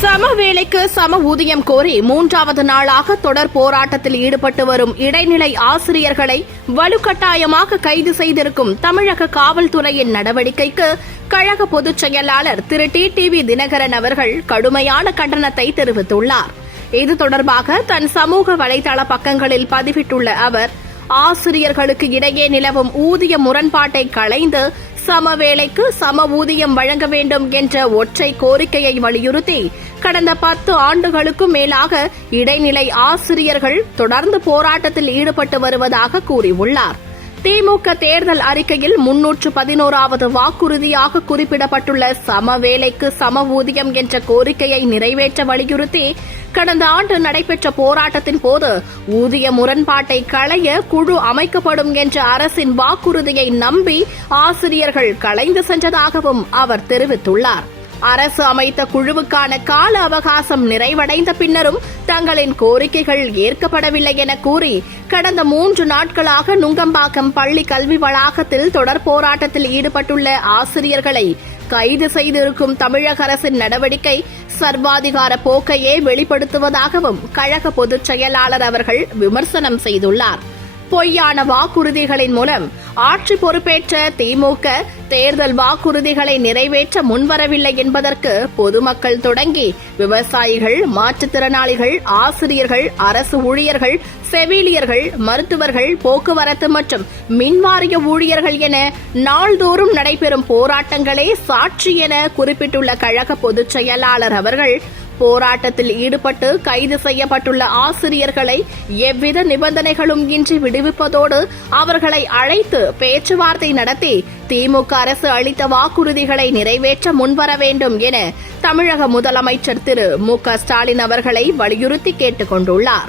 சம வேலைக்கு சம ஊதியம் கோரி மூன்றாவது நாளாக தொடர் போராட்டத்தில் ஈடுபட்டு வரும் இடைநிலை ஆசிரியர்களை வலுக்கட்டாயமாக கைது செய்திருக்கும் தமிழக காவல்துறையின் நடவடிக்கைக்கு கழக பொதுச் செயலாளர் திரு. டி. டிவி தினகரன் அவர்கள் கடுமையான கண்டனத்தை தெரிவித்துள்ளார். இது தொடர்பாக தன் சமூக வலைதள பக்கங்களில் பதிவிட்டுள்ள அவர் ஆசிரியர்களுக்கு இடையே நிலவும் ஊதிய முரண்பாட்டை களைந்து சம வேலைக்கு சம ஊதியம் வழங்க வேண்டும் என்ற ஒற்றை கோரிக்கையை வலியுறுத்தி கடந்த பத்து ஆண்டுகளுக்கும் மேலாக இடைநிலை ஆசிரியர்கள் தொடர்ந்து போராட்டத்தில் ஈடுபட்டு வருவதாக கூறியுள்ளார். திமுக தேர்தல் அறிக்கையில் முன்னூற்று பதினோராவது வாக்குறுதியாக குறிப்பிடப்பட்டுள்ள சம வேலைக்கு சம ஊதியம் என்ற கோரிக்கையை நிறைவேற்ற வலியுறுத்தி கடந்த ஆண்டு நடைபெற்ற போராட்டத்தின் போது ஊதிய முரண்பாட்டை களைய குழு அமைக்கப்படும் என்ற அரசின் வாக்குறுதியை நம்பி ஆசிரியர்கள் கலைந்து சென்றதாகவும் அவர் தெரிவித்துள்ளார். அரசு அமைத்த குழுவுக்கான கால அவகாசம் நிறைவடைந்த பின்னரும் தங்களின் கோரிக்கைகள் ஏற்கப்படவில்லை என கூறி கடந்த மூன்று நாட்களாக நுங்கம்பாக்கம் பள்ளி கல்வி வளாகத்தில் தொடர் போராட்டத்தில் ஈடுபட்டுள்ள ஆசிரியர்களை கைது செய்திருக்கும் தமிழக அரசின் நடவடிக்கை சர்வாதிகார போக்கையே வெளிப்படுத்துவதாகவும் கழக பொதுச் செயலாளர் அவர்கள் விமர்சனம் செய்துள்ளார். பொய்யான வாக்குறுதிகளின் மூலம் ஆட்சி பொறுப்பேற்ற திமுக தேர்தல் வாக்குறுதிகளை நிறைவேற்ற முன்வரவில்லை என்பதற்கு பொதுமக்கள் தொடங்கி விவசாயிகள் மாற்றுத்திறனாளிகள் ஆசிரியர்கள் அரசு ஊழியர்கள் செவிலியர்கள் மருத்துவர்கள் போக்குவரத்து மற்றும் மின்வாரிய ஊழியர்கள் என நாள்தோறும் நடைபெறும் போராட்டங்களே சாட்சி என குறிப்பிட்டுள்ள கழக பொதுச் செயலாளர் அவர்கள் போராட்டத்தில் ஈடுபட்டு கைது செய்யப்பட்டுள்ள ஆசிரியர்களை எவ்வித நிபந்தனைகளும் இன்றி விடுவிப்பதோடு அவர்களை அழைத்து பேச்சுவார்த்தை நடத்தி திமுக அரசு அளித்த வாக்குறுதிகளை நிறைவேற்ற முன்வர வேண்டும் என தமிழக முதலமைச்சர் திரு மு க ஸ்டாலின் அவர்களை வலியுறுத்தி கேட்டுக் கொண்டுள்ளாா்